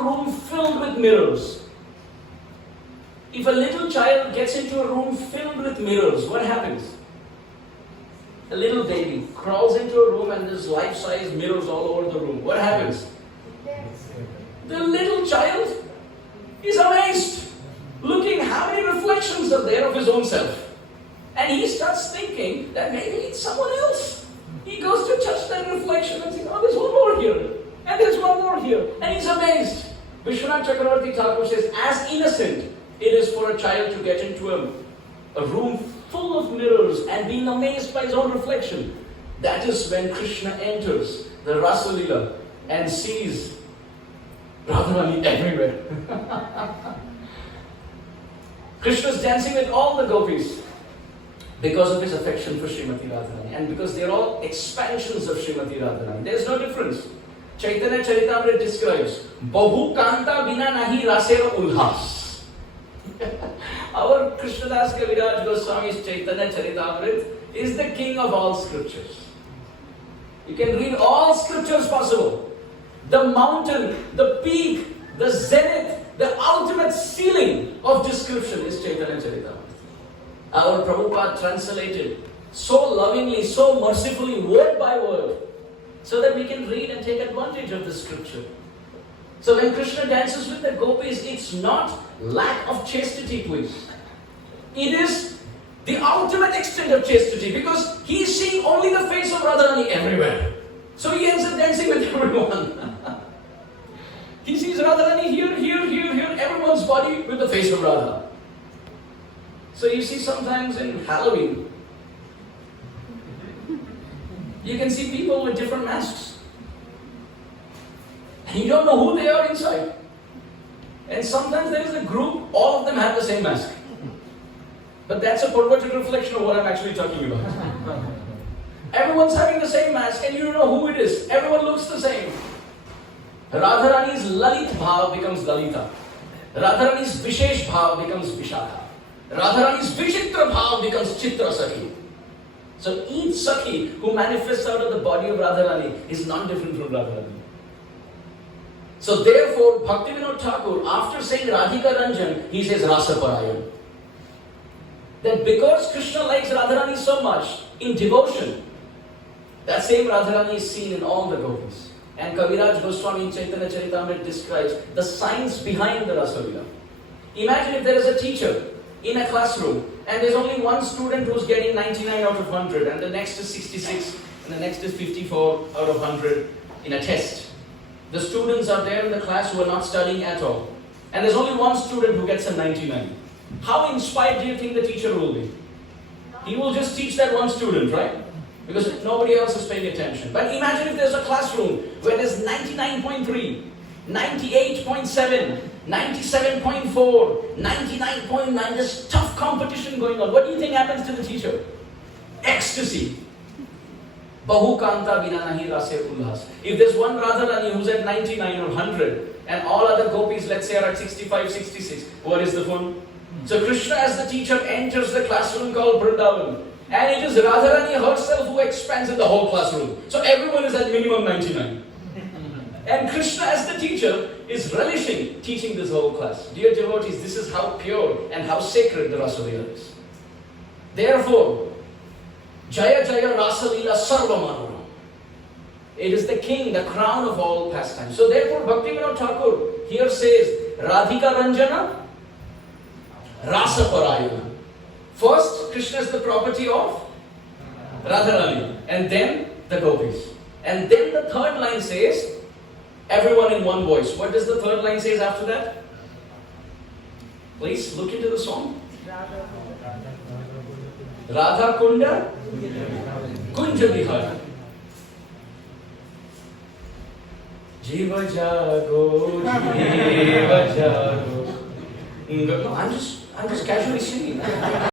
a room filled with mirrors. If a little child gets into a room filled with mirrors, what happens? A little baby crawls into a room and there's life-size mirrors all over the room. What happens? The little child is amazed, looking how many reflections are there of his own self. And he starts thinking that maybe it's someone else. He goes to touch that reflection and says, oh, there's one more here. And there's one more here. And he's amazed. Vishwanath Chakravarti Thakur says, as innocent it is for a child to get into a room full of mirrors and being amazed by his own reflection. That is when Krishna enters the Rasa lila and sees Radharani everywhere. Krishna's dancing with all the gopis because of his affection for Srimati Radharani and because they are all expansions of Srimati Radharani. There is no difference. Chaitanya Charitamrita describes, Bahu Kanta Bina Nahi Rasera Ulhas. Our Krishnadas Kaviraj Goswami's Chaitanya Charitamrita is the king of all scriptures. You can read all scriptures possible. The mountain, the peak, the zenith, the ultimate ceiling of description is Chaitanya Charitamrita. Our Prabhupada translated so lovingly, so mercifully, word by word, so that we can read and take advantage of the scripture. So when Krishna dances with the gopis, it's not lack of chastity, please. It is the ultimate extent of chastity because he is seeing only the face of Radharani everywhere. So he ends up dancing with everyone. He sees Radharani here, everyone's body with the face of Radha. So you see sometimes in Halloween, you can see people with different masks. And you don't know who they are inside. And sometimes there is a group, all of them have the same mask. But that's a perverted reflection of what I'm actually talking about. Everyone's having the same mask and you don't know who it is. Everyone looks the same. Radharani's Lalit Bhav becomes Lalita. Radharani's Vishesh Bhav becomes Vishakha. Radharani's Vichitra Bhav becomes Chitra Sakhi. So each Sakhi who manifests out of the body of Radharani is not different from Radharani. So therefore, Bhaktivinoda Thakur, after saying Radhika Ranjan, he says Rasa Parayan. That because Krishna likes Radharani so much, in devotion, that same Radharani is seen in all the gopis. And Kaviraj Goswami in Chaitanya Charitamrita describes the science behind the Rasa Lila. Imagine if there is a teacher in a classroom and there's only one student who's getting 99 out of 100 and the next is 66 and the next is 54 out of 100 in a test. The students are there in the class who are not studying at all. And there's only one student who gets a 99. How inspired do you think the teacher will be? He will just teach that one student, right? Because nobody else is paying attention. But imagine if there's a classroom where there's 99.3, 98.7, 97.4, 99.9, there's tough competition going on. What do you think happens to the teacher? Ecstasy. Bahu Kanta Bina Nahi Rase Ulhas. If there's one Radharani who's at 99 or 100, and all other gopis, let's say, are at 65, 66, what is the fun? So Krishna as the teacher enters the classroom called Vrindavan. And it is Radharani herself who expands in the whole classroom. So everyone is at minimum 99. And Krishna as the teacher is relishing teaching this whole class. Dear devotees, this is how pure and how sacred the Rasa Lila is. Therefore, Jaya Jaya Rasa Lila Sarva Manoram. It is the king, the crown of all pastimes. So therefore, Bhaktivinoda Thakur here says, Radhika Ranjana, Rasa Parayana. First, Krishna is the property of Radharani, and then the gopis. And then the third line says, everyone in one voice. What does the third line say after that? Please look into the song. Radha Kunda Kunja Vihara. Jiva Jago, Jiva Jago. No, I'm just casually singing.